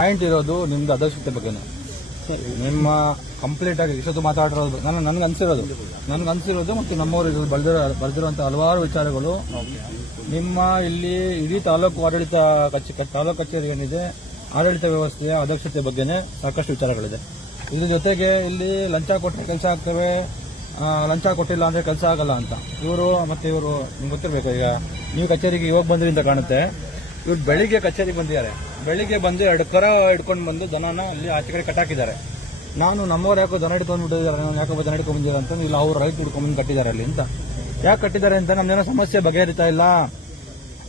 Point ಇರೋದು ನಿಮ್ದು ಅದಕ್ಷತೆ ಬಗ್ಗೆನೇ. ನಿಮ್ಮ ಕಂಪ್ಲೀಟ್ ಆಗಿ ಇಷ್ಟೊತ್ತು ಮಾತಾಡಿರೋದು ನನ್ಗೆ ಅನ್ಸಿರೋದು ಮತ್ತು ನಮ್ಮವರು ಬರೆದಿರುವಂತಹ ಹಲವಾರು ವಿಚಾರಗಳು ನಿಮ್ಮ ಇಲ್ಲಿ ಇಡೀ ತಾಲೂಕು ತಾಲೂಕು ಕಚೇರಿ ಏನಿದೆ ಆಡಳಿತ ವ್ಯವಸ್ಥೆಯ ಅದಕ್ಷತೆ ಬಗ್ಗೆನೇ ಸಾಕಷ್ಟು ವಿಚಾರಗಳಿದೆ. ಇದ್ರ ಜೊತೆಗೆ ಇಲ್ಲಿ ಲಂಚ ಕೊಟ್ಟರೆ ಕೆಲಸ ಆಗ್ತವೆ, ಲಂಚ ಕೊಟ್ಟಿಲ್ಲ ಅಂದ್ರೆ ಕೆಲಸ ಆಗಲ್ಲ ಅಂತ ಇವರು ನಿಮ್ಗೆ ಗೊತ್ತಿರಬೇಕು. ಈಗ ನೀವು ಕಚೇರಿಗೆ ಇವಾಗ ಬಂದ್ರಿ ಅಂತ ಕಾಣುತ್ತೆ. ಇವ್ರು ಬೆಳಿಗ್ಗೆ ಕಚೇರಿಗೆ ಬಂದಿದ್ದಾರೆ. ಬೆಳಿಗ್ಗೆ ಬಂದು 2 ಕರ ಹಿಡ್ಕೊಂಡು ಬಂದು ದನನ ಇಲ್ಲಿ ಆಚೆ ಕಡೆ ಕಟ್ಟಾಕಿದ್ದಾರೆ. ನಾನು ನಮ್ಮವ್ರು ಯಾಕೋ ದನ ಹಿಡ್ಕೊಂಡು ಬಿಟ್ಟಿದ್ದಾರೆ, ನಾನು ಯಾಕೋ ದನ ಹಿಡ್ಕೊಂಡು ಬಂದಿದ್ದಾರೆ ಅಂತ. ಇಲ್ಲ ಅವ್ರು ರೈತ ಹಿಡ್ಕೊಂಡು ಕಟ್ಟಿದ್ದಾರೆ ಅಲ್ಲಿ ಅಂತ. ಯಾಕೆ ಕಟ್ಟಿದ್ದಾರೆ ಅಂತ ನಮ್ದೇನೋ ಸಮಸ್ಯೆ ಬಗೆಹರಿತಾ ಇಲ್ಲ,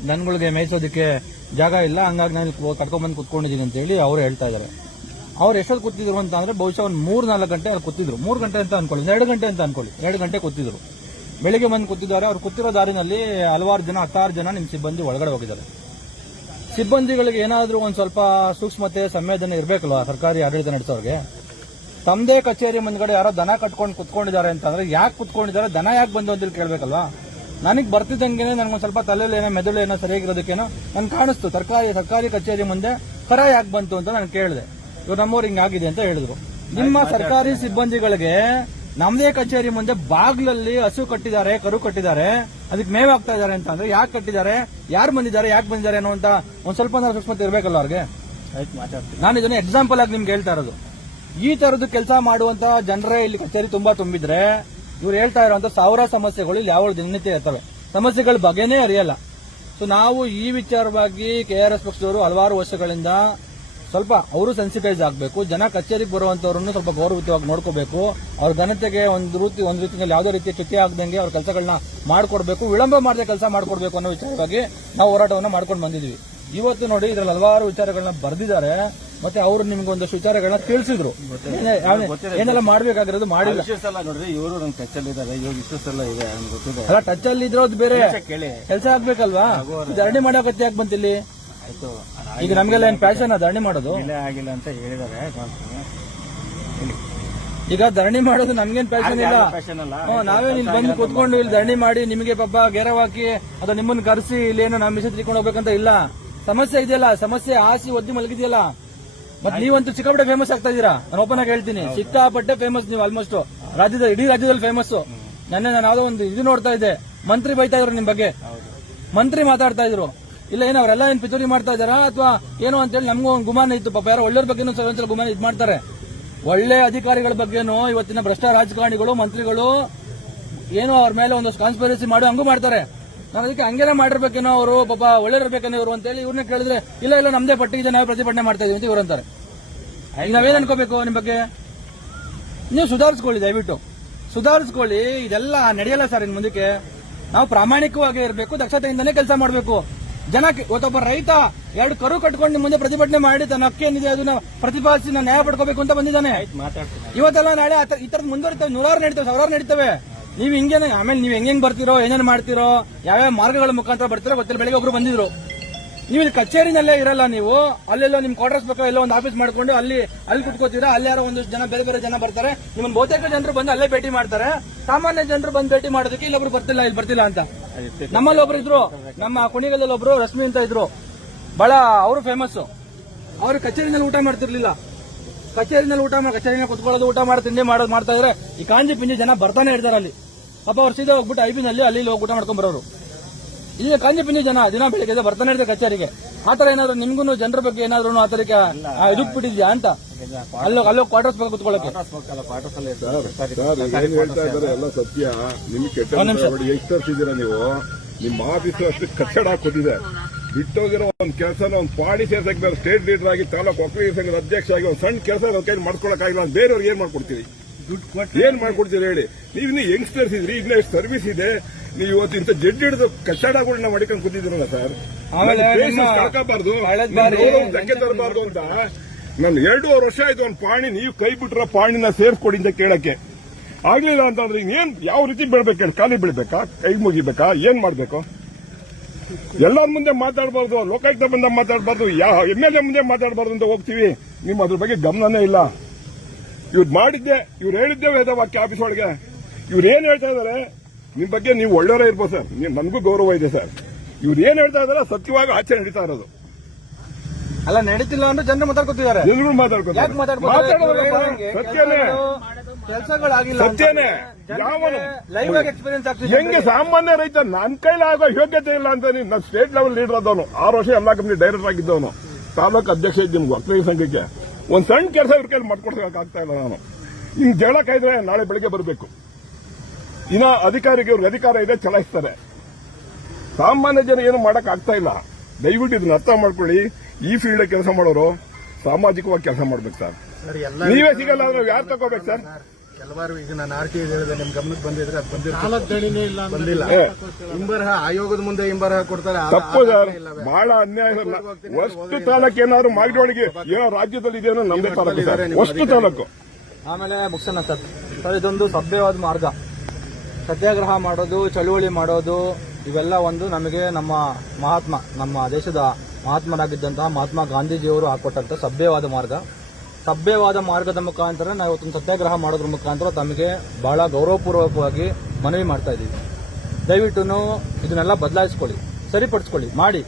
ದನಗಳಿಗೆ ಮೇಯಿಸೋದಕ್ಕೆ ಜಾಗ ಇಲ್ಲ, ಹಂಗಾಗಿ ನಾನು ಕಟ್ಕೊಂಡ್ಬಂದು ಕುತ್ಕೊಂಡಿದ್ದೀನಿ ಅಂತ ಹೇಳಿ ಅವ್ರು ಹೇಳ್ತಾ ಇದ್ದಾರೆ. ಅವ್ರು ಎಷ್ಟೊತ್ತು ಕೂತಿದ್ರು ಅಂತ ಅಂದ್ರೆ ಬಹುಶಃ ಒಂದು 3-4 ಗಂಟೆ ಅಲ್ಲಿ ಕೂತಿದ್ರು. 3 ಗಂಟೆ ಅಂತ ಅನ್ಕೊಳ್ಳಿ, 2 ಗಂಟೆ ಅಂತ ಅನ್ಕೊಳ್ಳಿ. 2 ಗಂಟೆ ಕೂತಿದ್ರು. ಬೆಳಿಗ್ಗೆ ಬಂದು ಕೂತಿದ್ದಾರೆ. ಅವ್ರು ಕೂತಿರೋ ದಾರಿನಲ್ಲಿ ಹಲವಾರು ಜನ 10 ಜನ ನಿಮ್ಮ ಸಿಬ್ಬಂದಿ ಒಳಗಡೆ ಹೋಗಿದ್ದಾರೆ. ಸಿಬ್ಬಂದಿಗಳಿಗೆ ಏನಾದ್ರೂ ಒಂದ್ ಸ್ವಲ್ಪ ಸೂಕ್ಷ್ಮತೆ ಸಂವೇದನೆ ಇರಬೇಕಲ್ವಾ ಸರ್ಕಾರಿ ಆಡಳಿತ ನಡೆಸೋರಿಗೆ. ತಮ್ಮದೇ ಕಚೇರಿ ಮುಂದ್ಗಡೆ ಯಾರೋ ದನ ಕಟ್ಕೊಂಡು ಕುತ್ಕೊಂಡಿದ್ದಾರೆ ಅಂತಂದ್ರೆ ಯಾಕೆ ಕುತ್ಕೊಂಡಿದ್ದಾರೆ, ದನ ಯಾಕೆ ಬಂದು ಅಂತ ಕೇಳಬೇಕಲ್ವಾ. ನನಗೆ ಬರ್ತಿದ್ದಂಗೆನೆ ನನಗೊಂದು ಸ್ವಲ್ಪ ತಲೆಯಲ್ಲಿ ಏನೋ ಮೆದುಳು ಏನೋ ಸರಿಯಾಗಿರೋದಕ್ಕೇನೋ ನನ್ಗೆ ಕಾಣಿಸ್ತು. ಸರ್ಕಾರಿ ಕಚೇರಿ ಮುಂದೆ ಕರ ಯಾಕೆ ಬಂತು ಅಂತ ನಾನು ಕೇಳಿದೆ. ಇವ್ರು ನಮ್ಮವ್ರು ಹಿಂಗಾಗಿದೆ ಅಂತ ಹೇಳಿದ್ರು. ನಿಮ್ಮ ಸರ್ಕಾರಿ ಸಿಬ್ಬಂದಿಗಳಿಗೆ ನಮ್ಮದೇ ಕಚೇರಿ ಮುಂದೆ ಬಾಗ್ಲಲ್ಲಿ ಹಸು ಕಟ್ಟಿದ್ದಾರೆ, ಕರು ಕಟ್ಟಿದ್ದಾರೆ, ಅದಕ್ಕೆ ಮೇವ್ ಆಗ್ತಾ ಇದಾರೆ ಅಂತ ಅಂದ್ರೆ ಯಾಕೆ ಕಟ್ಟಿದ್ದಾರೆ, ಯಾರು ಬಂದಿದ್ದಾರೆ, ಯಾಕೆ ಬಂದಿದ್ದಾರೆ ಅನ್ನುವಂತ ಒಂದ್ ಸ್ವಲ್ಪ ಸೂಕ್ಷ್ಮತೆ ಇರಬೇಕಲ್ಲ ಅವ್ರಿಗೆ. ನಾನು ಇದನ್ನ ಎಕ್ಸಾಂಪಲ್ ಆಗಿ ನಿಮ್ಗೆ ಹೇಳ್ತಾ ಇರೋದು. ಈ ತರದ್ದು ಕೆಲಸ ಮಾಡುವಂತ ಜನರೇ ಇಲ್ಲಿ ಕಚೇರಿ ತುಂಬಾ ತುಂಬಿದ್ರೆ ಇವ್ರು ಹೇಳ್ತಾ ಇರುವಂತ 1000 ಸಮಸ್ಯೆಗಳು ಇಲ್ಲಿ ಯಾವ ದಿನನಿತ್ಯ ಇರ್ತವೆ. ಸಮಸ್ಯೆಗಳ ಬಗ್ಗೆನೇ ಅರಿಯಲ್ಲ. ಸೊ ನಾವು ಈ ವಿಚಾರವಾಗಿ KRS ಪಕ್ಷದವರು ಹಲವಾರು ವರ್ಷಗಳಿಂದ ಸ್ವಲ್ಪ ಅವರು ಸೆನ್ಸಿಟೈಸ್ ಆಗಬೇಕು. ಜನ ಕಚೇರಿಗೆ ಬರುವಂತವ್ರನ್ನು ಸ್ವಲ್ಪ ಗೌರವಯುತವಾಗಿ ನೋಡ್ಕೋಬೇಕು. ಅವ್ರ ಘನತೆಗೆ ಒಂದು ರೀತಿಯಲ್ಲಿ ಯಾವುದೇ ರೀತಿಯ ಚ್ಯುತಿ ಆಗದಂಗೆ ಅವ್ರ ಕೆಲಸಗಳನ್ನ ಮಾಡ್ಕೊಡ್ಬೇಕು, ವಿಳಂಬ ಮಾಡದೆ ಕೆಲಸ ಮಾಡ್ಕೊಡ್ಬೇಕು ಅನ್ನೋ ವಿಚಾರವಾಗಿ ನಾವು ಹೋರಾಟವನ್ನು ಮಾಡ್ಕೊಂಡು ಬಂದಿದ್ವಿ. ಇವತ್ತು ನೋಡಿ ಇದ್ರಲ್ಲಿ ಹಲವಾರು ವಿಚಾರಗಳನ್ನ ಬರೆದಿದ್ದಾರೆ. ಮತ್ತೆ ಅವರು ನಿಮ್ಗೆ ಒಂದಷ್ಟು ವಿಚಾರಗಳನ್ನ ತಿಳಿಸಿದ್ರು. ಏನೆಲ್ಲ ಮಾಡ್ಬೇಕಾಗಿರೋದು ಮಾಡಿಲ್ಲ. ನೋಡ್ರಿ ಇವರು ನನ್ ಟಚ್ ಅಲ್ಲಿ ಇದಾರೆ, ಇವಾಗ ಇಶ್ಯೂಸ್ ಎಲ್ಲ ಇದೆ ಗೊತ್ತಿದೆ. ಅಲ್ಲ ಟಚ್ ಅಲ್ಲಿ ಇದ್ರೋದು ಬೇರೆ, ಕೆಲಸ ಆಗ್ಬೇಕಲ್ವಾ. ಧರಣಿ ಮಾಡೋಕತ್ತೆ ಯಾಕೆ ಬಂತಿಲ್ಲಿ? ಈಗ ನಮ್ಗೆಲ್ಲ ಏನ್ ಪ್ಯಾಷನ್ ಧರಣಿ ಮಾಡೋದು ಆಗಿಲ್ಲ ಅಂತ ಹೇಳಿದಾರೆ. ಈಗ ಧರಣಿ ಮಾಡೋದು ನಮ್ಗೇನ್ ಪ್ಯಾಷನ್ ಇಲ್ಲ. ನಾವೇನ್ ಇಲ್ಲಿ ಬಂದು ಕುತ್ಕೊಂಡು ಇಲ್ಲಿ ಧರಣಿ ಮಾಡಿ ನಿಮಗೆ ಪಾಪ ಗೆರವ್ ಹಾಕಿ ಅಥವಾ ನಿಮ್ಮನ್ನ ಕರೆಸಿ ಇಲ್ಲಿ ಏನೋ ನಮ್ಮ ಮಿಷನ್ ತಿಳ್ಕೊಂಡು ಹೋಗ್ಬೇಕಂತ ಇಲ್ಲ. ಸಮಸ್ಯೆ ಇದೆಯಲ್ಲ, ಸಮಸ್ಯೆ ಆಸಿ ಒದ್ದಿ ಮಲಗಿದೆಯಲ್ಲ. ಮತ್ತೆ ನೀವಂತೂ ಸಿಕ್ಕಾಪಟ್ಟೆ ಫೇಮಸ್ ಆಗ್ತಾ ಇದೀರಾ. ನಾನು ಓಪನ್ ಆಗಿ ಹೇಳ್ತೀನಿ, ಸಿಕ್ಕಾಪಟ್ಟೆ ಫೇಮಸ್ ನೀವು. ಆಲ್ಮೋಸ್ಟ್ ಇಡೀ ರಾಜ್ಯದಲ್ಲಿ ಫೇಮಸ್. ನಾನು ಯಾವ್ದೋ ಒಂದು ಇದು ನೋಡ್ತಾ ಇದ್ದೆ, ಮಂತ್ರಿ ಬೈತಾ ಇದ್ರು ನಿಮ್ ಬಗ್ಗೆ, ಮಂತ್ರಿ ಮಾತಾಡ್ತಾ ಇದ್ರು. ಇಲ್ಲ ಏನೋ ಅವರೆಲ್ಲ ಏನ್ ಪಿತೂರಿ ಮಾಡ್ತಾ ಇದಾರಾ ಅಥವಾ ಏನೋ ಅಂತೇಳಿ ನಮಗೂ ಒಂದು ಗುಮಾನ ಇತ್ತು. ಪಾಪ ಯಾರೋ ಒಳ್ಳೆಯವ್ರ ಬಗ್ಗೆ ಒಂದ್ಸಲ ಗುಮಾನ ಇದ್ ಮಾಡ್ತಾರೆ. ಒಳ್ಳೆ ಅಧಿಕಾರಿಗಳ ಬಗ್ಗೆನೂ ಇವತ್ತಿನ ಭ್ರಷ್ಟ ರಾಜಕಾರಣಿಗಳು ಮಂತ್ರಿಗಳು ಏನೋ ಅವ್ರ ಮೇಲೆ ಒಂದಷ್ಟು ಕಾನ್ಸ್ಪಿರಸಿ ಮಾಡಿ ಹಂಗೂ ಮಾಡ್ತಾರೆ. ನಾನು ಅದಕ್ಕೆ ಹಂಗೇನೆ ಮಾಡಿರ್ಬೇಕೇನೋ ಅವರು, ಪಾಪ ಒಳ್ಳೆಯವ್ರಬೇಕೇನೋ ಇವರು ಅಂತೇಳಿ ಇವ್ರನ್ನ ಕೇಳಿದ್ರೆ ಇಲ್ಲ ನಮ್ದೇ ಪಟ್ಟಿಗೆ ನಾವು ಪ್ರತಿಭಟನೆ ಮಾಡ್ತಾ ಇದೀವಿ ಅಂತ ಇವ್ರು ಅಂತಾರೆ. ಈಗ ನಾವೇನ್ ಅನ್ಕೋಬೇಕು ನಿಮ್ ಬಗ್ಗೆ? ನೀವು ಸುಧಾರಿಸ್ಕೊಳ್ಳಿ, ದಯವಿಟ್ಟು ಸುಧಾರಿಸ್ಕೊಳ್ಳಿ. ಇದೆಲ್ಲ ನಡೆಯಲ್ಲ ಸರ್ ಇನ್ ಮುಂದಕ್ಕೆ. ನಾವು ಪ್ರಾಮಾಣಿಕವಾಗಿ ಇರಬೇಕು, ದಕ್ಷತೆಯಿಂದನೇ ಕೆಲಸ ಮಾಡಬೇಕು. ಜನಕ್ಕೆ ಒಬ್ಬ ರೈತ 2 ಕರು ಕಟ್ಕೊಂಡು ಮುಂದೆ ಪ್ರತಿಭಟನೆ ಮಾಡಿ ತನ್ನ ಹಕ್ಕೇನಿದೆ ಅದನ್ನ ಪ್ರತಿಪಾದಿಸಿ ನಾನು ನ್ಯಾಯ ಪಡ್ಕೋಬೇಕು ಅಂತ ಬಂದಿದ್ದಾನೆ. ಇವತ್ತೆಲ್ಲ ನಾಳೆ ಈ ತರದ ಮುಂದುವರಿತವೆ, 100 ನಡೀತವೆ, 1000 ನಡೀತವೆ. ನೀವು ಹಿಂಗೇನೆ ಆಮೇಲೆ ನೀವು ಹೆಂಗ್ ಬರ್ತಿರೋ, ಏನೇನು ಮಾಡ್ತಿರೋ, ಯಾವ್ಯಾವ ಮಾರ್ಗಗಳ ಮುಖಾಂತರ ಬರ್ತಿರೋ ಗೊತ್ತಿಲ್ಲ. ಬೆಳಿಗ್ಗೆ ಒಬ್ರು ಬಂದಿದ್ರು. ನೀವು ಇಲ್ಲಿ ಕಚೇರಿನಲ್ಲೇ ಇರಲ್ಲ, ನೀವು ಅಲ್ಲೆಲ್ಲೋ ನಿಮ್ ಕ್ವಾರ್ಟರ್ಸ್ ಬೇಕು, ಎಲ್ಲೋ ಒಂದು ಆಫೀಸ್ ಮಾಡ್ಕೊಂಡು ಅಲ್ಲಿ ಕುತ್ಕೋತೀರಾ. ಅಲ್ಲಿ ಯಾರೋ ಒಂದಷ್ಟು ಜನ ಬೇರೆ ಜನ ಬರ್ತಾರೆ. ನಿಮ್ಮನ್ನ ಬಹುತೇಕ ಜನರು ಬಂದು ಅಲ್ಲೇ ಭೇಟಿ ಮಾಡ್ತಾರೆ. ಸಾಮಾನ್ಯ ಜನರು ಬಂದು ಭೇಟಿ ಮಾಡೋದಕ್ಕೆ ಇಲ್ಲೊಬ್ರು ಬರ್ತಿಲ್ಲ ಅಂತ. ನಮ್ಮಲ್ಲಿ ಒಬ್ರು ಇದ್ರು, ನಮ್ಮ ಕುಣಿಗಲಲ್ಲಿ ಒಬ್ರು ರಶ್ಮಿ ಅಂತ ಇದ್ರು, ಬಹಳ ಅವರು ಫೇಮಸ್. ಅವ್ರು ಕಚೇರಿನಲ್ಲಿ ಊಟ ಮಾಡ್ತಿರ್ಲಿಲ್ಲ. ಕಚೇರಿನಲ್ಲಿ ಕುತ್ಕೊಳ್ಳೋದು, ಊಟ ಮಾಡಿ ತಿಂಡಿ ಮಾಡ್ತಾ ಇದ್ರೆ ಈ ಕಾಂಜಿ ಪಿಂಜಿ ಜನ ಬರ್ತಾನೆ ಇರ್ತಾರೆ ಅಲ್ಲಿ. ಪಾಪ ಅವ್ರು ಸೀದಾ ಹೋಗ್ಬಿಟ್ಟು ಐಬಿನಲ್ಲಿ ಅಲ್ಲಿ ಹೋಗಿ ಊಟ ಮಾಡ್ಕೊಂಡ್ ಬರೋರು. ಈಗ ಕಾಂಜಿ ಪಿಂಜಿ ಜನ ದಿನ ಬೆಳಿಗ್ಗೆ ಬರ್ತಾನೆ ಇರ್ತಾರೆ ಕಚೇರಿಗೆ. ಆತರ ಏನಾದ್ರು ನಿಮ್ಗೂ ಜನರ ಬಗ್ಗೆ ಏನಾದ್ರು ಆತರಕ್ಕೆ ಇದಕ್ ಬಿಟ್ಟಿದ್ಯಾ ಅಂತ ಅಲ್ಲೋ ಕ್ವಾರ್ಟರ್ಸ್ ಬಗ್ಗೆ ಕುತ್ಕೊಳ್ಳೋಕೆ. ಎಲ್ಲ ಸತ್ಯ. ನಿಮ್ಗೆ ಕೆಟ್ಟ ಯಂಗ್ಸ್ಟರ್ಸ್ ಇದ್ದೀರಾ ನೀವು. ನಿಮ್ಮ ಆಫೀಸ್ ಅಷ್ಟು ಕಟ್ಟಡ ಹಾಕೋದಿದೆ. ಬಿಟ್ಟೋಗಿರೋ ಒಂದು ಕೆಲಸನ ಒಂದು ಪಾಡಿ ಸೇರ್ಸಕ್ಕೆ ಸ್ಟೇಟ್ ಲೀಡರ್ ಆಗಿ ತಾಲೂಕು ಒಕ್ಕಲಿಗರ ಸಂಘದ ಅಧ್ಯಕ್ಷ ಆಗಿ ಒಂದು ಸಣ್ಣ ಕೆಲಸ ಕೈ ಮಾಡ್ಕೊಳಕ್ಕಾಗಿಲ್ಲ. ಬೇರೆಯವ್ರಿಗೆ ಏನ್ ಮಾಡ್ಕೊಡ್ತೀವಿ? ಏನ್ ಮಾಡ್ಕೊಡ್ತೀರಿ ಹೇಳಿ? ನೀವು ಯಂಗ್ಸ್ಟರ್ಸ್ ಇದ್ರಿ, ಇನ್ನ ಸರ್ವಿಸ್ ಇದೆ. ನೀವು ಇವತ್ತು ಇಂಥ ಜಡ್ಡಿ ಹಿಡಿದು ಕಟ್ಟಡಗಳನ್ನ ಮಾಡಿಕೊಂಡು ಕೂತಿದ್ದೀರಲ್ಲ ಸರ್, ಕಳ್ಕೋಬಾರ್ದು, ಧಕ್ಕೆ ತರಬಾರ್ದು ಅಂತ. ನಾನು 2.5 ವರ್ಷ ಆಯ್ತು ಒಂದು ಪಾಣಿ ನೀವು ಕೈ ಬಿಟ್ರ ಪಾಣಿನ ಸೇರ್ಸ್ಕೊಡಿ ಅಂತ ಕೇಳಕ್ಕೆ ಆಗ್ಲಿಲ್ಲ ಅಂತಂದ್ರೆ ಏನ್ ಯಾವ ರೀತಿ ಬೀಳ್ಬೇಕು? ಖಾಲಿ ಬೀಳ್ಬೇಕಾ? ಕೈ ಮುಗಿಬೇಕಾ? ಏನ್ ಮಾಡ್ಬೇಕು? ಎಲ್ಲರ ಮುಂದೆ ಮಾತಾಡಬಾರ್ದು, ಲೋಕಾಯುಕ್ತ ಬಂದ ಮಾತಾಡಬಾರ್ದು, MLA ಮುಂದೆ ಮಾತಾಡಬಾರ್ದು ಅಂತ ಹೋಗ್ತೀವಿ. ನಿಮ್ಮ ಅದ್ರ ಬಗ್ಗೆ ಗಮನನೇ ಇಲ್ಲ. ಇವ್ರು ಮಾಡಿದ್ದೆ, ಇವ್ರು ಹೇಳಿದ್ದೆ ವೇದವಾಕ್ಯ ಆಫೀಸ್ ಒಳಗೆ. ಇವ್ರು ಏನ್ ಹೇಳ್ತಾ ಇದಾರೆ ನಿಮ್ ಬಗ್ಗೆ, ನೀವು ಒಳ್ಳೆಯವರೇ ಇರ್ಬೋದು ಸರ್, ನನ್ಗೂ ಗೌರವ ಇದೆ ಸರ್. ಇವ್ರು ಏನ್ ಹೇಳ್ತಾ ಇದಾರೆ ಸತ್ಯವಾಗಿ ಆಚರಣೆ ನಡೀತಾ ಇರೋದು. ಅಲ್ಲ ನಡೀತಿಲ್ಲ ಅಂದ್ರೆ ಜನರು ಮಾತಾಡ್ಕೊತಿದ್ದಾರೆ. ಎಲ್ರು ಮಾತಾಡ್ಕೊತಾರೆ. ಯಾಕೆ ಮಾತಾಡ್ಕೊತಾರೆ? ಸತ್ಯನೇ, ಕೆಲಸಗಳಾಗಿಲ್ಲ. ಸತ್ಯನೇ. ಯಾವನು ಲೈವ್ ಆಗಿ ಎಕ್ಸ್ಪೀರಿಯನ್ಸ್ ಆಗ್ತಿದೆ. ಹೆಂಗೆ ಸಾಮಾನ್ಯ ರೈತ ನನ್ನ ಕೈಲಾಗೋ ಯೋಗ್ಯತೆ ಇಲ್ಲ ಅಂತ ನಾನು ಸ್ಟೇಟ್ ಲೆವೆಲ್ ಲೀಡರ್ ಆದವನು, 6 ವರ್ಷ ಎಲ್ಲಾ ಕಂಪ್ನಿ ಡೈರೆಕ್ಟರ್ ಆಗಿದ್ದವನು, ತಾಲೂಕು ಅಧ್ಯಕ್ಷ ಇದ್ದ ನಿಮ್ಗೆ ಒಕ್ಕಲಿಗ ಸಂಘಕ್ಕೆ ಒಂದ್ ಸಣ್ಣ ಕೆಲಸ ಇವ್ರ ಕೈಲಿ ಮಾಡ್ಕೊಡ್ಸಕ್ಕಾಗ್ತಾ ಇಲ್ಲ. ನಾನು ಹಿಂಗ್ ಜಗಳ ಕಾಯ್ದ್ರೆ ನಾಳೆ ಬೆಳಿಗ್ಗೆ ಬರಬೇಕು. ಇನ್ನ ಅಧಿಕಾರಿಗೆ ಇವ್ರಿಗೆ ಅಧಿಕಾರ ಇದೆ, ಚಲಾಯಿಸ್ತಾರೆ. ಸಾಮಾನ್ಯ ಜನ ಏನು ಮಾಡಕ್ ಆಗ್ತಾ ಇಲ್ಲ. ದಯವಿಟ್ಟು ಇದನ್ನ ಅರ್ಥ ಮಾಡ್ಕೊಳ್ಳಿ. ಈ ಫೀಲ್ಡ್ ಕೆಲಸ ಮಾಡೋರು ಸಾಮಾಜಿಕವಾಗಿ ಕೆಲಸ ಮಾಡ್ಬೇಕು ಸರ್. ನೀವೇ ಸಿಗಲ್ಲ ಅಂದ್ರೆ ಯಾರು ತಗೋಬೇಕು ಸರ್? ಕೆಲವಾರು ಈಗ ನಾನು RT ಹೇಳಿದೆ, ನಿಮ್ ಗಮನಕ್ಕೆ ಬಂದಿದ್ರೆ ಅದು ಬಂದಿಲ್ಲ. ಹಿಂಬರಹ ಆಯೋಗದ ಮುಂದೆ ಹಿಂಬರಹ ಕೊಡ್ತಾರೆ. ತಪ್ಪು ಸರ್, ಬಹಳ ಅನ್ಯಾಯ. ಅಷ್ಟು ತಾಲೂಕು ಏನಾದ್ರು ಮಾಗಡಿಯೊಳಗೆ ಏನೋ ರಾಜ್ಯದಲ್ಲಿ ಇದೆಯೋ ನಮ್ದೇ ತಾಲೂಕು ಸರ್, ಅಷ್ಟು ತಾಲೂಕು. ಆಮೇಲೆ ಮುಗಿಸೋಣ ಸರ್. ಇದೊಂದು ಸಭ್ಯವಾದ ಮಾರ್ಗ. ಸತ್ಯಾಗ್ರಹ ಮಾಡೋದು, ಚಳುವಳಿ ಮಾಡೋದು, ಇವೆಲ್ಲ ಒಂದು ನಮಗೆ ನಮ್ಮ ದೇಶದ ಮಹಾತ್ಮರಾಗಿದ್ದಂತಹ ಮಹಾತ್ಮ ಗಾಂಧೀಜಿಯವರು ಹಾಕೊಟ್ಟಂತ ಸಭ್ಯವಾದ ಮಾರ್ಗ. ಸಭ್ಯವಾದ ಮಾರ್ಗದ ಮುಖಾಂತರ ನಾವು ಇವತ್ತೊಂದು ಸತ್ಯಾಗ್ರಹ ಮಾಡೋದ್ರ ಮುಖಾಂತರ ತಮಗೆ ಬಹಳ ಗೌರವಪೂರ್ವಕವಾಗಿ ಮನವಿ ಮಾಡ್ತಾ ಇದ್ದೀವಿ. ದಯವಿಟ್ಟು ಇದನ್ನೆಲ್ಲ ಬದಲಾಯಿಸ್ಕೊಳ್ಳಿ, ಸರಿಪಡಿಸ್ಕೊಳ್ಳಿ, ಮಾಡಿ.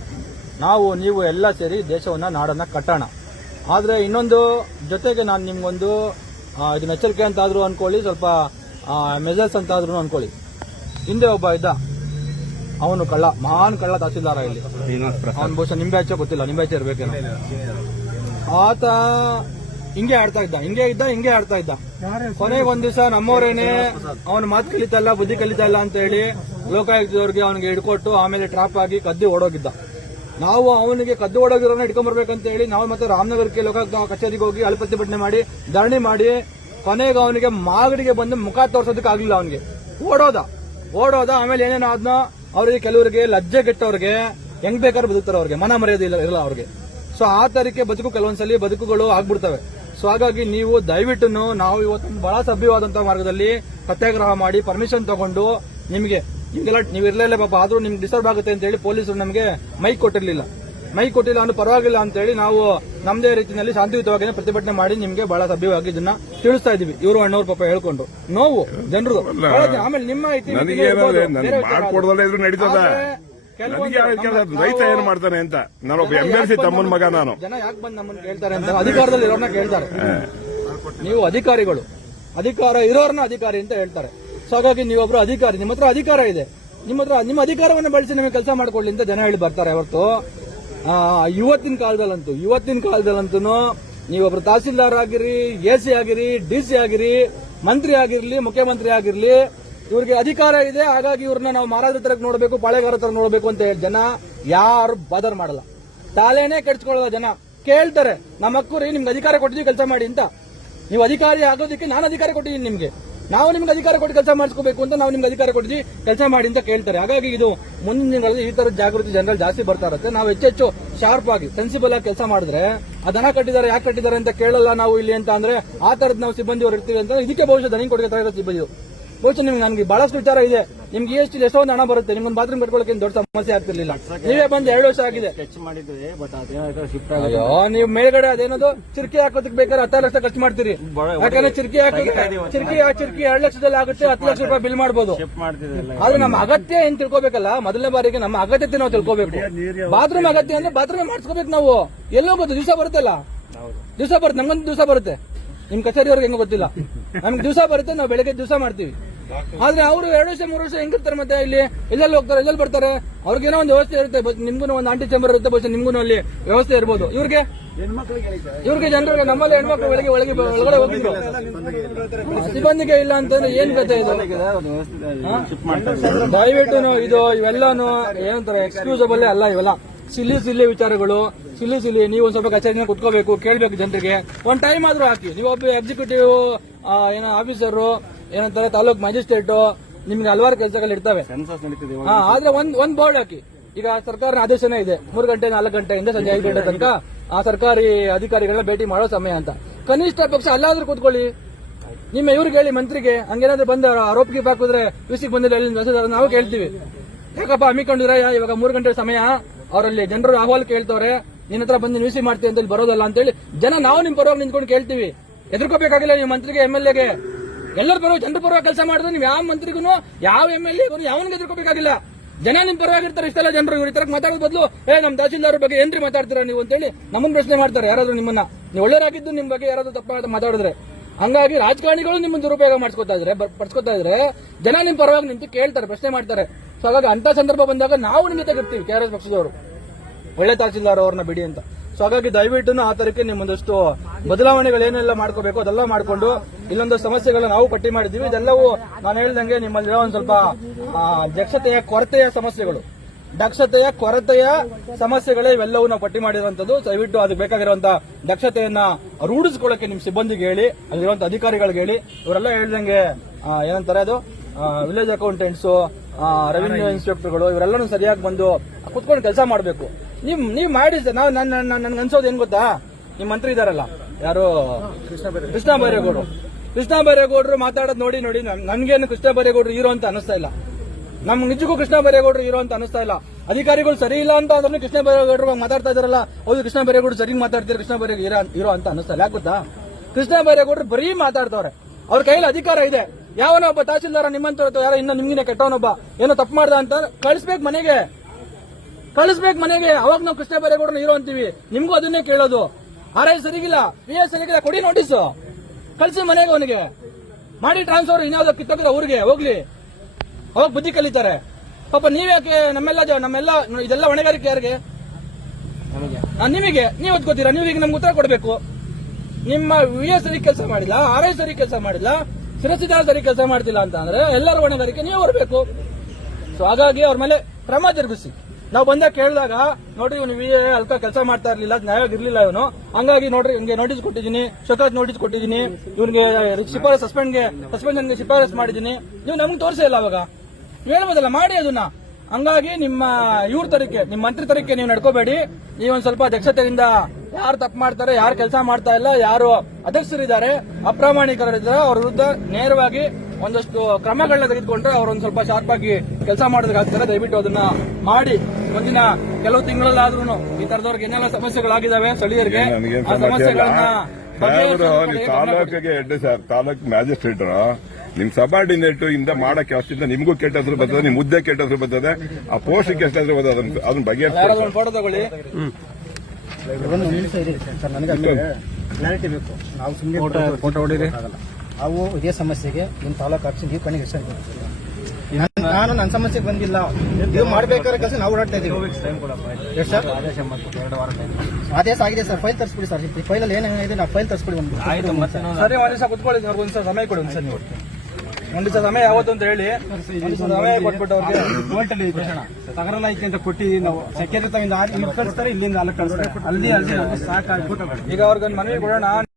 ನೀವು ಎಲ್ಲ ಸೇರಿ ದೇಶವನ್ನ, ನಾಡನ್ನ ಕಟ್ಟೋಣ. ಆದ್ರೆ ಇನ್ನೊಂದು ಜೊತೆಗೆ ನಾನು ನಿಮ್ಗೊಂದು ಇದನ್ನ ಎಚ್ಚರಿಕೆ ಅಂತಾದ್ರೂ ಅನ್ಕೊಳ್ಳಿ, ಸ್ವಲ್ಪ ಮೆಸೇಜ್ ಅಂತಾದ್ರೂ ಅನ್ಕೊಳ್ಳಿ. ಹಿಂದೆ ಒಬ್ಬ ಇದ್ದ, ಅವನು ಕಳ್ಳ, ಮಹಾನ್ ಕಳ್ಳ ತಹಸೀಲ್ದಾರ ಇಲ್ಲಿ. ಅವನು ಬಹುಶಃ ನಿಂಬೆ ಹಚ್ಚ ಗೊತ್ತಿಲ್ಲ, ನಿಂಬೆ ಹಚ್ಚ ಇರ್ಬೇಕೇನೋ. ಆತ ಹಿಂಗೆ ಆಡ್ತಾ ಇದ್ದ. ಕೊನೆಗೆ ಒಂದ್ ದಿವಸ ನಮ್ಮವರೇನೆ ಅವನ ಮಾತು ಕಲಿತಾ ಇಲ್ಲ, ಬುದ್ಧಿ ಕಲಿತಾ ಇಲ್ಲ ಅಂತ ಹೇಳಿ ಲೋಕಾಯುಕ್ತದವ್ರಿಗೆ ಅವನಿಗೆ ಹಿಡ್ಕೊಟ್ಟು ಆಮೇಲೆ ಟ್ರಾಪ್ ಆಗಿ ಕದ್ದಿ ಓಡೋಗಿದ್ದ. ನಾವು ಅವನಿಗೆ ಕದ್ದು ಓಡೋಗಿರೋನ ಹಿಡ್ಕೊಂಡ್ಬರ್ಬೇಕಂತ ಹೇಳಿ ನಾವು ಮತ್ತೆ ರಾಮನಗರಕ್ಕೆ ಲೋಕಾಯುಕ್ತ ಕಚೇರಿಗೆ ಹೋಗಿ ಅಲ್ಲಿ ಪ್ರತಿಭಟನೆ ಮಾಡಿ, ಧರಣಿ ಮಾಡಿ, ಕೊನೆಗೆ ಅವನಿಗೆ ಮಾಗಡಿಗೆ ಬಂದು ಮುಖ ತೋರ್ಸೋದಕ್ಕೆ ಆಗ್ಲಿಲ್ಲ. ಅವನಿಗೆ ಓಡೋದ. ಆಮೇಲೆ ಏನೇನೋ ಆದ್ನೋ ಅವರಿಗೆ ಕೆಲವರಿಗೆ ಲಜ್ಜೆ ಕೆಟ್ಟವ್ರಿಗೆ ಹೆಂಗ್ ಬೇಕಾದ್ರೂ ಬದುಕ್ತಾರೆ, ಅವ್ರಿಗೆ ಮನ ಮರ್ಯಾದೆ ಇರಲ್ಲ ಅವ್ರಿಗೆ. ಸೊ ಆ ತರಕ್ಕೆ ಕೆಲವೊಂದ್ಸಲಿ ಬದುಕುಗಳು ಆಗ್ಬಿಡ್ತವೆ. ಸೊ ಹಾಗಾಗಿ ನೀವು ದಯವಿಟ್ಟು ನಾವು ಇವತ್ತು ಬಹಳ ಸಭ್ಯವಾದಂತಹ ಮಾರ್ಗದಲ್ಲಿ ಸತ್ಯಾಗ್ರಹ ಮಾಡಿ ಪರ್ಮಿಷನ್ ತಗೊಂಡು ನೀವು ಇರ್ಲಿಲ್ಲ ಪಾಪ, ಆದ್ರೂ ನಿಮ್ಗೆ ಡಿಸ್ಟರ್ಬ್ ಆಗುತ್ತೆ ಅಂತ ಹೇಳಿ ಪೊಲೀಸರು ನಮಗೆ ಮೈಕ್ ಕೊಟ್ಟಿಲ್ಲ ಅಂದ್ರೆ ಪರವಾಗಿಲ್ಲ ಅಂತ ಹೇಳಿ ನಾವು ನಮ್ದೇ ರೀತಿಯಲ್ಲಿ ಶಾಂತಿಯುತವಾಗಿ ಪ್ರತಿಭಟನೆ ಮಾಡಿ ನಿಮ್ಗೆ ಬಹಳ ಸಭ್ಯವಾಗಿ ಇದನ್ನ ತಿಳಿಸ್ತಾ ಇದೀವಿ. ಇವರು ಅಣ್ಣವ್ರ ಪಾಪ ಹೇಳ್ಕೊಂಡು ನೋವು ಜನರು. ಆಮೇಲೆ ನಿಮ್ಮ ರೈತ ಏನ್ ಮಾಡ್ತಾನೆ ಅಂತ ನಾನೊಬ್ಬ MLC ತಮ್ಮನ ಮಗ. ನಾನು ಜನ ಯಾಕೆ ಬಂದು ನಮ್ಮನ್ನು ಕೇಳ್ತಾರೆ ಅಂತ ಅಧಿಕಾರದಲ್ಲಿ ಇರೋರ್ನ ಕೇಳ್ತಾರೆ. ನೀವು ಅಧಿಕಾರಿಗಳು, ಅಧಿಕಾರ ಇರೋರ್ನ ಅಧಿಕಾರಿ ಅಂತ ಹೇಳ್ತಾರೆ. ಸೊ ಹಾಗಾಗಿ ನೀವೊಬ್ರು ಅಧಿಕಾರಿ, ನಿಮ್ಮ ಹತ್ರ ಅಧಿಕಾರ ಇದೆ, ನಿಮ್ಮ ಅಧಿಕಾರವನ್ನು ಬಳಸಿ ನಿಮಗೆ ಕೆಲಸ ಮಾಡ್ಕೊಳ್ಳಿ ಅಂತ ಜನ ಹೇಳಿ ಬರ್ತಾರೆ ಹೊರತು ಇವತ್ತಿನ ಕಾಲದಲ್ಲಂತೂ ನೀವೊಬ್ರು ತಹಸೀಲ್ದಾರ್ ಆಗಿರಿ, AC ಆಗಿರಿ, DC ಆಗಿರಿ, ಮಂತ್ರಿ ಆಗಿರ್ಲಿ, ಮುಖ್ಯಮಂತ್ರಿ ಆಗಿರ್ಲಿ, ಇವ್ರಿಗೆ ಅಧಿಕಾರ ಇದೆ, ಹಾಗಾಗಿ ಇವ್ರನ್ನ ನಾವು ಮಾರಾದ್ರ ತರ ನೋಡಬೇಕು, ಪಾಳೆಗಾರ ತರ ನೋಡಬೇಕು ಅಂತ ಹೇಳಿ ಜನ ಯಾರು ಬಾದರ್ ಮಾಡಲ್ಲ. ತಾಲೇನೆ ಕೆಡ್ಸ್ಕೊಳ್ಳಲ್ಲ. ಜನ ಕೇಳ್ತಾರೆ, ನಮ್ಮ ಹಕ್ಕೂರಿ ನಿಮ್ಗೆ ಅಧಿಕಾರ ಕೊಟ್ಟಿದ್ದೀವಿ ಕೆಲಸ ಮಾಡಿ ಅಂತ. ನೀವು ಅಧಿಕಾರಿ ಆಗೋದಕ್ಕೆ ನಾನು ಅಧಿಕಾರ ಕೊಟ್ಟಿದ್ದೀನಿ ನಿಮ್ಗೆ, ನಾವು ನಿಮ್ಗೆ ಅಧಿಕಾರ ಕೊಟ್ಟು ಕೆಲಸ ಮಾಡಿಸ್ಕೋಬೇಕು ಅಂತ ನಾವು ನಿಮ್ಗೆ ಅಧಿಕಾರ ಕೊಟ್ಟಿದ್ದೀವಿ ಕೆಲಸ ಮಾಡಿ ಅಂತ ಕೇಳ್ತಾರೆ. ಹಾಗಾಗಿ ಇದು ಮುಂದಿನ ದಿನಗಳಲ್ಲಿ ಈ ತರದ ಜಾಗೃತಿ ಜನರಲ್ಲಿ ಜಾಸ್ತಿ ಬರ್ತಾ ಇರುತ್ತೆ. ನಾವು ಹೆಚ್ಚೆಚ್ಚು ಶಾರ್ಪ್ ಆಗಿ ಸೆನ್ಸಿಬಲ್ ಆಗಿ ಕೆಲಸ ಮಾಡಿದ್ರೆ ಅದನ್ನ ಕಟ್ಟಿದ್ದಾರೆ, ಯಾಕೆ ಕಟ್ಟಿದ್ದಾರೆ ಅಂತ ಕೇಳಲ್ಲ ನಾವು ಇಲ್ಲಿ ಅಂತ ಅಂದ್ರೆ ಆ ತರದ್ ನಾವು ಸಿಬ್ಬಂದಿಯವರು ಇರ್ತೀವಿ ಅಂತ ಇದಕ್ಕೆ ಬಹುಶಃ ದನಿ ಕೊಡ್ತಾ ಇರೋ ಸಿಬ್ಬಂದಿ. ಬಹುಶಃ ನಿಮ್ಗೆ ಬಹಳಷ್ಟು ವಿಚಾರ ಇದೆ. ನಿಮ್ಗೆ GST ಎಷ್ಟೊಂದು ಹಣ ಬರುತ್ತೆ, ನಿಮ್ಗೊಂದು ಬಾತ್ರೂಮ್ ಕಟ್ಕೊಳ್ಳೋಕೆ ದೊಡ್ಡ ಸಮಸ್ಯೆ ಆಗ್ತಿರ್ಲಿಲ್ಲ. ನೀವೇ ಬಂದು 2 ವರ್ಷ ಆಗಿದೆ. ಅಯ್ಯೋ, ನೀವು ಮೇಲ್ಗಡೆ ಅದೇನದು ಚಿರ್ಕಿ ಹಾಕೋದಕ್ಕೆ ಬೇಕಾದ್ರೆ 10 ಲಕ್ಷ ಖರ್ಚು ಮಾಡ್ತೀರಿ. ಯಾಕಂದ್ರೆ ಚಿರ್ಕಿ 2 ಲಕ್ಷದಲ್ಲಿ ಆಗುತ್ತೆ, 10 ಲಕ್ಷ ರೂಪಾಯಿ ಬಿಲ್ ಮಾಡಬಹುದು. ಆದ್ರೆ ನಮ್ಮ ಅಗತ್ಯ ಏನ್ ತಿಳ್ಕೊಬೇಕಲ್ಲ, ಮೊದಲನೇ ಬಾರಿಗೆ ನಮ್ಮ ಅಗತ್ಯತೆ ನಾವು ತಿಳ್ಕೊಬೇಕು. ಬಾತ್ರೂಮ್ ಅಗತ್ಯ ಅಂದ್ರೆ ಬಾತ್ರೂಮ್ ಮಾಡಿಸ್ಕೋಬೇಕು. ನಾವು ಎಲ್ಲೋಗೋದು ದಿವಸ ಬರುತ್ತಲ್ಲ, ನಮ್ಗೊಂದು ದಿವಸ ಬರುತ್ತೆ. ನಿಮ್ ಕಚೇರಿಯವ್ರಿಗೆ ಹೆಂಗ ಗೊತ್ತಿಲ್ಲ, ನಮ್ಗೆ ದಿವಸ ಬರುತ್ತೆ, ನಾವು ಬೆಳಗ್ಗೆ ದಿವಸ ಮಾಡ್ತೀವಿ. ಆದ್ರೆ ಅವರು 2 ವರ್ಷ 3 ವರ್ಷ ಹೆಂಗಿರ್ತಾರೆ, ಮತ್ತೆ ಇಲ್ಲಿ ಎಲ್ಲೆಲ್ಲಿ ಹೋಗ್ತಾರೆ, ಎಲ್ಲೆಲ್ಲಿ ಬರ್ತಾರೆ, ಅವ್ರಿಗೇನೋ ಒಂದು ವ್ಯವಸ್ಥೆ ಇರುತ್ತೆ. ನಿಮ್ಗೂ ಒಂದು ಆಂಟಿ ಚೇಂಬರ್ ಇರುತ್ತೆ, ಬಹುಶಃ ನಿಮ್ಗೂ ಅಲ್ಲಿ ವ್ಯವಸ್ಥೆ ಇರ್ಬೋದು. ಇವ್ರಿಗೆ ಜನರಿಗೆ ನಮ್ಮಲ್ಲಿ ಹೆಣ್ಮಕ್ಳು ಒಳಗಡೆ ಹೋಗಿದ್ರು, ಸಿಬ್ಬಂದಿಗೆ ಇಲ್ಲ ಅಂತಂದ್ರೆ ಏನ್ ಕಥೆ ಇದು? ದಯವಿಟ್ಟು ಇವೆಲ್ಲಾನು ಏನಂತಾರೆ ಎಕ್ಸ್ಕ್ಯೂಸಬಲ್ ಅಲ್ಲ. ಇವೆಲ್ಲ ಸಿಲ್ಲಿ ವಿಚಾರಗಳು, ನೀವು ಒಂದ್ ಸ್ವಲ್ಪ ಕಚೇರಿನ ಕುತ್ಕೋಬೇಕು, ಕೇಳ್ಬೇಕು ಜನರಿಗೆ. ಒಂದ್ ಟೈಮ್ ಆದ್ರೂ ಹಾಕಿ. ನೀವು ಒಬ್ಬ ಎಕ್ಸಿಕ್ಯೂಟಿವ್ ಆಫೀಸರ್ ಏನಂತಾರೆ, ತಾಲೂಕ್ ಮ್ಯಾಜಿಸ್ಟ್ರೇಟ್, ನಿಮ್ಗೆ ಹಲವಾರು ಕೆಲಸಗಳು ಇರ್ತವೆ. ಆದ್ರೆ ಒಂದ್ ಬೋರ್ಡ್ ಹಾಕಿ. ಈಗ ಸರ್ಕಾರ ಆದೇಶನೇ ಇದೆ 3 ಗಂಟೆ 4 ಗಂಟೆಯಿಂದ ಸಂಜೆ 5 ಗಂಟೆ ತನಕ ಆ ಸರ್ಕಾರಿ ಅಧಿಕಾರಿಗಳನ್ನ ಭೇಟಿ ಮಾಡೋ ಸಮಯ ಅಂತ. ಕನಿಷ್ಠ ಪಕ್ಷ ಅಲ್ಲಾದ್ರೂ ಕೂತ್ಕೊಳ್ಳಿ. ನಿಮ್ಮ ಇವ್ರಿಗೆ ಹೇಳಿ, ಮಂತ್ರಿಗೆ ಹಂಗೇನಾದ್ರೂ ಬಂದ ಆರೋಪಿಗೆ ಹಾಕಿದ್ರೆ ವಿಸಿಗೆ ಬಂದಿಲ್ಲ ಅಲ್ಲಿ ನಾವು ಕೇಳ್ತೀವಿ, ಯಾಕಪ್ಪ ಹಮ್ಮಿಕೊಂಡಿರ ಇವಾಗ 3 ಗಂಟೆ ಸಮಯ, ಅವರಲ್ಲಿ ಜನರು ಅಹವಾಲು ಕೇಳ್ತವ್ರೆ, ನಿನ್ನ ಹತ್ರ ಬಂದು ವಿಸಿ ಮಾಡ್ತೀವಿ ಅಂತ ಬರೋದಲ್ಲ ಅಂತ ಹೇಳಿ ಜನ ನಾವು ನಿಮ್ ಪರವಾಗಿ ನಿಂತ್ಕೊಂಡು ಕೇಳ್ತೀವಿ. ಎದುರ್ಕೋಬೇಕಾಗಿಲ್ಲ ನೀವು ಮಂತ್ರಿಗೆ, MLAಗೆ, ಎಲ್ಲರ ಪರವಾಗಿ ಜನರ ಪರವಾಗಿ ಕೆಲಸ ಮಾಡಿದ್ರೆ ನೀವು ಯಾವ ಮಂತ್ರಿಗೂ ಯಾವ MLAಗೂ ಯಾವನಿಗೆ ಎದುರ್ಕೋಬೇಕಾಗಿಲ್ಲ. ಜನ ನಿಮ್ ಪರವಾಗಿರ್ತಾರೆ, ಇಷ್ಟೆಲ್ಲ ಜನರು ಇವ್ರ ತರ ಮಾತಾಡೋದ್ ಬದಲು ನಮ್ ತಹಸೀಲ್ದಾರ್ ಬಗ್ಗೆ ಏನ್ರಿ ಮಾತಾಡ್ತೀರಾ ನೀವು ಅಂತೇಳಿ ನಮ್ಮನ್ನ ಪ್ರಶ್ನೆ ಮಾಡ್ತಾರೆ ಯಾರಾದ್ರೂ ನಿಮ್ಮನ್ನ. ನೀವು ಒಳ್ಳೆಯರಾಗಿದ್ದು ನಿಮ್ ಬಗ್ಗೆ ಯಾರಾದ್ರೂ ತಪ್ಪ ಮಾತಾಡಿದ್ರೆ. ಹಂಗಾಗಿ ರಾಜಕಾರಣಿಗಳು ನಿಮ್ಮನ್ನ ದುರುಪಯೋಗ ಪಡಿಸ್ಕೊತಾ ಇದ್ರೆ ಜನ ನಿಮ್ ಪರವಾಗಿ ನಿಂತು ಕೇಳ್ತಾರೆ, ಪ್ರಶ್ನೆ ಮಾಡ್ತಾರೆ. ಸೊ ಹಾಗಾಗಿ ಅಂತ ಸಂದರ್ಭ ಬಂದಾಗ ನಾವು ನಿಮ್ ಜೊತೆ ಇರ್ತೀವಿ ಕೆಆರ್ಎಸ್ ಪಕ್ಷದವರು, ಒಳ್ಳೆ ತಹಸೀಲ್ದಾರ್ ಅವ್ರನ್ನ ಬಿಡಿ ಅಂತ. ಸೊ ಹಾಗಾಗಿ ದಯವಿಟ್ಟು ಆ ತರಕ್ಕೆ ನಿಮ್ಮೊಂದಷ್ಟು ಬದಲಾವಣೆಗಳು ಏನೆಲ್ಲ ಮಾಡ್ಕೋಬೇಕು ಅದೆಲ್ಲ ಮಾಡ್ಕೊಂಡು ಇಲ್ಲೊಂದು ಸಮಸ್ಯೆಗಳನ್ನ ನಾವು ಪಟ್ಟಿ ಮಾಡಿದ್ದೀವಿ. ಇದೆಲ್ಲವೂ ನಾನು ಹೇಳ್ದಂಗೆ ನಿಮ್ಮಲ್ಲಿರೋ ಒಂದ್ ಸ್ವಲ್ಪ ದಕ್ಷತೆಯ ಕೊರತೆಯ ಸಮಸ್ಯೆಗಳೇ ಇವೆಲ್ಲವೂ ನಾವು ಪಟ್ಟಿ ಮಾಡಿರುವಂತದ್ದು. ದಯವಿಟ್ಟು ಅದಕ್ಕೆ ಬೇಕಾಗಿರುವಂತಹ ದಕ್ಷತೆಯನ್ನ ರೂಢಿಸ್ಕೊಳ್ಳಕ್ಕೆ ನಿಮ್ ಸಿಬ್ಬಂದಿಗೆ ಹೇಳಿ, ಅಲ್ಲಿರುವಂತಹ ಅಧಿಕಾರಿಗಳಿಗೆ ಹೇಳಿ. ಇವರೆಲ್ಲ ಹೇಳ್ದಂಗೆ ಏನಂತಾರೆ ಅದು ವಿಲೇಜ್ ಅಕೌಂಟೆಂಟ್ಸ್, ರೆವಿನ್ಯೂ ಇನ್ಸ್ಪೆಕ್ಟರ್ಗಳು ಇವರೆಲ್ಲರೂ ಸರಿಯಾಗಿ ಬಂದು ಕುತ್ಕೊಂಡು ಕೆಲಸ ಮಾಡಬೇಕು. ನೀವ್ ಮಾಡಿ ನನ್ಗೆ ಅನ್ಸೋದು ಏನ್ ಗೊತ್ತಾ, ನಿಮ್ ಮಂತ್ರಿ ಇದಾರಲ್ಲ ಯಾರು ಕೃಷ್ಣ ಬೈರೇಗೌಡರು ಮಾತಾಡೋದು ನೋಡಿ ನನ್ಗೇನು ಕೃಷ್ಣ ಬೈರೇಗೌಡರು ಹೀರೋ ಅಂತ ಅನಿಸ್ತಾ ಇಲ್ಲ. ನಮ್ಗೆ ನಿಜಕ್ಕೂ ಕೃಷ್ಣ ಬೈರೇಗೌಡರು ಹೀರೋ ಅಂತ ಅನಿಸ್ತಾ ಇಲ್ಲ. ಅಧಿಕಾರಿಗಳು ಸರಿ ಇಲ್ಲ ಅಂತ ಆದ್ರೂ ಕೃಷ್ಣ ಬೈರೇಗೌಡರು ಮಾತಾಡ್ತಾ ಇದಾರಲ್ಲ, ಹೌದು ಕೃಷ್ಣ ಬೈರೇಗೌಡರು ಸರಿ ಮಾತಾಡ್ತಾರೆ, ಕೃಷ್ಣ ಬೈರೇಗೌಡ ಹೀರೋ ಅಂತ ಅನಿಸ್ತಾ ಇಲ್ಲ. ಯಾಕೆ ಗೊತ್ತಾ, ಕೃಷ್ಣ ಬೈರೇಗೌಡರು ಬರೀ ಮಾತಾಡ್ತವ್ರೆ. ಅವ್ರ ಕೈಯಲ್ಲಿ ಅಧಿಕಾರ ಇದೆ. ಯಾವನೋ ಒಬ್ಬ ತಹಸೀಲ್ದಾರ ನಿಮ್ಮಂತ ಯಾರೋ ಇನ್ನ ನಿಮ್ಗಿನ ಕೆಟ್ಟವನೊಬ್ಬ ಏನೋ ತಪ್ಪು ಮಾಡ್ದ ಅಂತ ಕಳಿಸ್ಬೇಕು ಮನೆಗೆ. ಅವಾಗ ನಾವು ಕೃಷ್ಣ ಬೈರೇಗೌಡರನ್ನ ಹೀರೋ ಅಂತೀವಿ. ನಿಮ್ಗೂ ಅದನ್ನೇ ಕೇಳೋದು. RI ಸರಿಗಿಲ್ಲ, PS ಸರಿಗಿಲ್ಲ, ಕೊಡಿ ನೋಟಿಸ್, ಕಳಿಸಿ ಮನೆಗೆ ಅವನಿಗೆ ಮಾಡಿ ಟ್ರಾನ್ಸ್ಫರ್. ಇನ್ಯಾವ್ದು ಕಿತ್ತೋಗಿದ್ರೆ ಊರಿಗೆ ಹೋಗ್ಲಿ, ಅವಾಗ ಬುದ್ಧಿ ಕಲಿತಾರೆ. ಪಾಪ ನೀವ್ಯಾಕೆ ನಮ್ಮೆಲ್ಲ ಇದೆಲ್ಲ ಹೊಣೆಗಾರಿಕೆ ಯಾರಿಗೆ? ನಿಮಗೆ. ನೀವು ಓದ್ಕೋತೀರಾ, ನೀವು ಈಗ ನಮ್ಗೆ ಉತ್ತರ ಕೊಡಬೇಕು. ನಿಮ್ಮ VS ಸರಿ ಕೆಲಸ ಮಾಡಿಲ್ಲ, RI ಸರಿ ಕೆಲಸ ಮಾಡಿಲ್ಲ, ಶಿರಸಿದಾರ ಸರಿ ಕೆಲಸ ಮಾಡ್ತಿಲ್ಲ ಅಂತ ಅಂದ್ರೆ ಎಲ್ಲರೂ ಹೊಣೆಗಾರಿಕೆ ನೀವು ಬರಬೇಕು. ಸೊ ಹಾಗಾಗಿ ಅವ್ರ ಮೇಲೆ ಕ್ರಮ ಜರುಗಿಸಿ. ನಾವು ಬಂದಾಗ ಕೇಳಿದಾಗ ನೋಡ್ರಿ ಇವನು VA ಅಲ್ಪ ಕೆಲಸ ಮಾಡ್ತಾ ಇರ್ಲಿಲ್ಲ, ನ್ಯಾಯವಾಗಿರ್ಲಿಲ್ಲ ಇವನು, ಹಂಗಾಗಿ ನೋಡ್ರಿ ಹಿಂಗೆ ನೋಟಿಸ್ ಕೊಟ್ಟಿದ್ದೀನಿ, ಶೋಕಾಸ್ ನೋಟಿಸ್ ಕೊಟ್ಟಿದ್ದೀನಿ, ಇವನಿಗೆ ಸಸ್ಪೆನ್ಷನ್ಗೆ ಶಿಫಾರಸ್ ಮಾಡಿದ್ದೀನಿ. ನೀವು ನಮ್ಗೆ ತೋರಿಸೇ ಇಲ್ಲ. ಅವಾಗ ನೀವು ಹೇಳ್ಬೋದಲ್ಲ, ಮಾಡಿ ಅದನ್ನ. ಹಂಗಾಗಿ ನಿಮ್ಮ ನಿಮ್ಮ ಮಂತ್ರಿ ತರಕ್ಕೆ ನೀವು ನಡ್ಕೋಬೇಡಿ. ನೀವೊಂದ್ ಸ್ವಲ್ಪ ದಕ್ಷತೆಯಿಂದ ಯಾರು ತಪ್ಪು ಮಾಡ್ತಾರೆ, ಯಾರು ಕೆಲಸ ಮಾಡ್ತಾ ಇಲ್ಲ, ಯಾರು ಅಧ್ಯಕ್ಷರಿದ್ದಾರೆ, ಅಪ್ರಾಮಾಣಿಕರಿದ್ದಾರೆ, ಅವ್ರ ವಿರುದ್ಧ ನೇರವಾಗಿ ಒಂದಷ್ಟು ಕ್ರಮಗಳನ್ನ ತೆಗೆದುಕೊಂಡ್ರೆ ಅವರೊಂದು ಸ್ವಲ್ಪ ಶಾರ್ಪ್ ಆಗಿ ಕೆಲಸ ಮಾಡೋದಕ್ಕಾಗ್ತಾರೆ. ದಯವಿಟ್ಟು ಅದನ್ನ ಮಾಡಿ. ಮುಂದಿನ ಕೆಲವು ತಿಂಗಳಲ್ಲಾದ್ರೂ ಈ ತರದವ್ರಿಗೆ ಏನೆಲ್ಲ ಸಮಸ್ಯೆಗಳಾಗಿದ್ದಾವೆ ಸ್ಥಳೀಯರಿಗೆ, ಆ ಸಮಸ್ಯೆಗಳನ್ನ ತಾಲೂಕಿಗೆ ಹೆಡ್ ಸರ್, ತಾಲೂಕ್ ಮ್ಯಾಜಿಸ್ಟ್ರೇಟ್ ನಿಮ್ ಸಬಾರ್ಡಿನೇಟ್ ಇಂದ ಮಾಡಕ್ಕೆ ಅಷ್ಟಿಂದ ನಿಮಗೂ ಕೆಟ್ಟ ಹೆಸರು ಬರ್ತದೆ, ನಿಮ್ ಮುದ್ದೆ ಕೆಟ್ಟ ಹೆಸರು ಬರ್ತದೆ, ಆ ಪೋಸ್ಟ್ಗೆ ಕೆಟ್ಟ ಹೆಸರು ಬರ್ತದೆ. ಅದನ್ನ ಬಗೆಹರಿಸಿ ಫೋಟೋ ತಗೊಳ್ಳಿ. ಒಂದು ನಿಮಿಷ ಇದೆ ಸರ್, ನನಗೆ ಕ್ಲಾರಿಟಿ ಬೇಕು. ನಾವು ಸುಮ್ಮನೆ ಫೋಟೋ ಹೊಡಿರಿ. ಅವು ಇದೇ ಸಮಸ್ಯೆಗೆ ನಿಮ್ಮ ತಾಲೂಕು ಆಫೀಸಿಗೆ ಕಣ್ಣಿಗೆ ನಾನು ನನ್ನ ಸಮಸ್ಯೆಗೆ ಬಂದಿಲ್ಲ. ನೀವು ಮಾಡ್ಬೇಕಾದ್ರೆ ಕೆಲಸ ನಾವು ಓಡಾಡ್ತಾ ಇದ್ದೀವಿ. ಎಷ್ಟು ಸರ್? ಆದೇಶ ಆಗಿದೆ ಸರ್. File ತರಿಸ್ಬಿಡಿ sir. ಈ ಫೈಲಲ್ಲಿ ಏನೇನಿದೆ ನಾವು ಫೈಲ್ ತರಿಸ್ಬಿಡಿ. ಒಂದು ಸರಿ, ಒಂದ್ ದಿವಸ ಕುತ್ಕೊಳ್ಳಿ, ಒಂದ್ಸಲ ಸಮಯ ಕೊಡಿ. ಒಂದ್ಸಲ ನೀವು ಒಂದ್ ದಿವಸ ಸಮಯ ಯಾವತ್ತು ಅಂತ ಹೇಳಿ ಸಮಯ ಕೊಟ್ಬಿಟ್ಟು ಅವ್ರಿಗೆ ಕೋರ್ಟಲ್ಲಿ ತಗರಲ್ಲ ಐತೆ ಅಂತ ಕೊಟ್ಟು ನಾವು ಸೆಕ್ಯೂರಿಟಿ ಇಲ್ಲಿ ಕಳಿಸ್ತಾರೆ, ಇಲ್ಲಿಂದ ಅಲ್ಲಿ ಕಳಿಸ್ತಾರೆ. ಅಲ್ಲಿ ಸಾಕಾಗ್ಬಿಟ್ಟು ಈಗ ಅವ್ರಿಗೊಂದು ಮನವಿ ಕೊಡೋಣ.